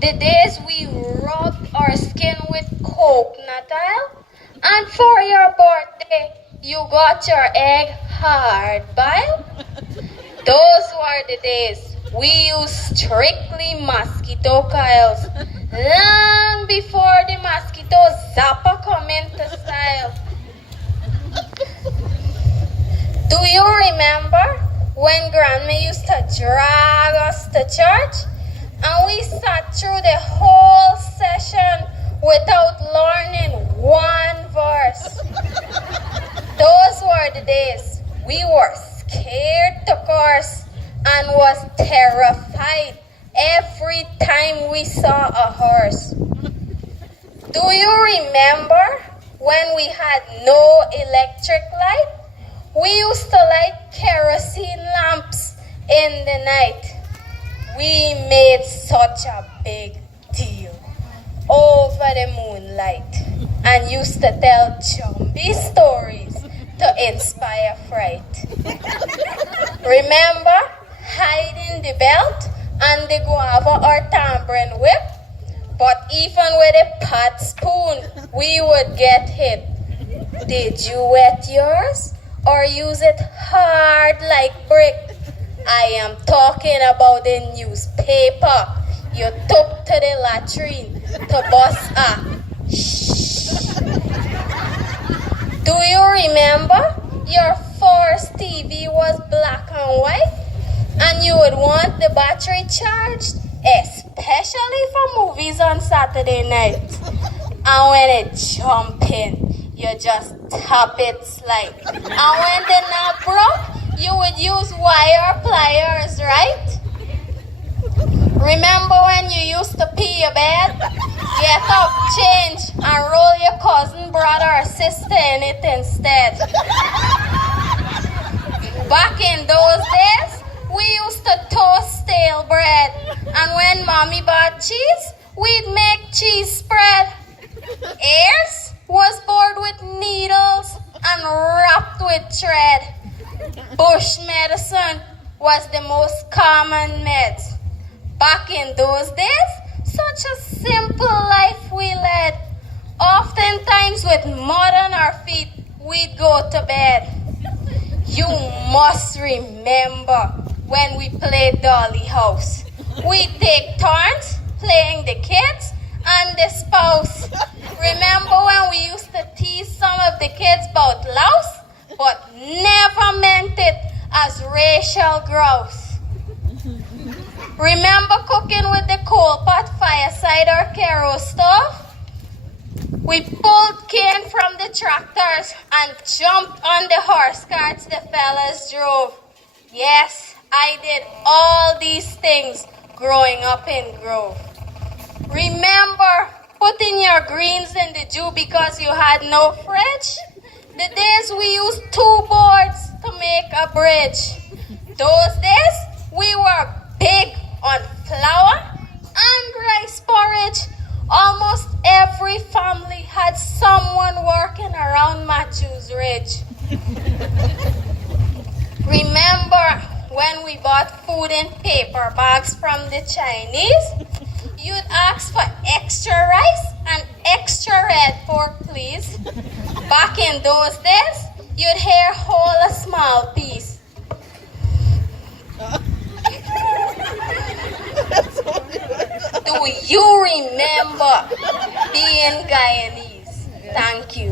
The days we rubbed our skin with coconut oil, and for your birthday, you got your egg hard boiled. Those were the days we used strictly mosquito coils, long before the mosquito zapper come into style. Do you remember when Grandma used to drag us to church and we sat through the whole session without learning one verse? Those were the days we were scared to curse and was terrified every time we saw a horse. Do you remember when we had no electric light? We used to light kerosene lamps in the night. We made such a big deal over the moonlight and used to tell jumpy stories to inspire fright. Remember hiding the belt and the guava or tambourine whip? But even with a pot spoon, we would get hit. Did you wet yours or use it hard like brick? I am talking about the newspaper you took to the latrine to bust a shh. Do you remember your first TV was black and white and you would want the battery charged, especially for movies on Saturday night? And when it jump in, you just tap it slide. And when the knob broke, you would use wire pliers, right? Remember when you used to pee your bed? Get up, change, and roll your cousin, brother, or sister in it instead. Back in those days, we used to toast stale bread. And when mommy bought cheese, we'd make cheese spread. Ears was bored with needles and wrapped with thread. Bush medicine was the most common meds. Back in those days, such a simple life we led. Oftentimes with mud on our feet, we'd go to bed. You must remember when we played Dolly House. We'd take turns playing the kids and the spouse. Remember when we used to tease some of the kids about louse, but never meant it as racial grouse? Remember cooking with the coal pot, fireside, or kerosene stove? We pulled cane from the tractors and jumped on the horse carts the fellas drove. Yes, I did all these things growing up in Grove. Remember putting your greens in the dew because you had no fridge? The days we used 2 boards to make a bridge. Those days we were big on flour and rice porridge. Almost every family had someone working around Matthew's Ridge. Remember when we bought food in paper bags from the Chinese? You'd ask for extra rice and extra red pork, please. Back in those days, you'd hear whole a small piece. Do you remember being Guyanies? Thank you.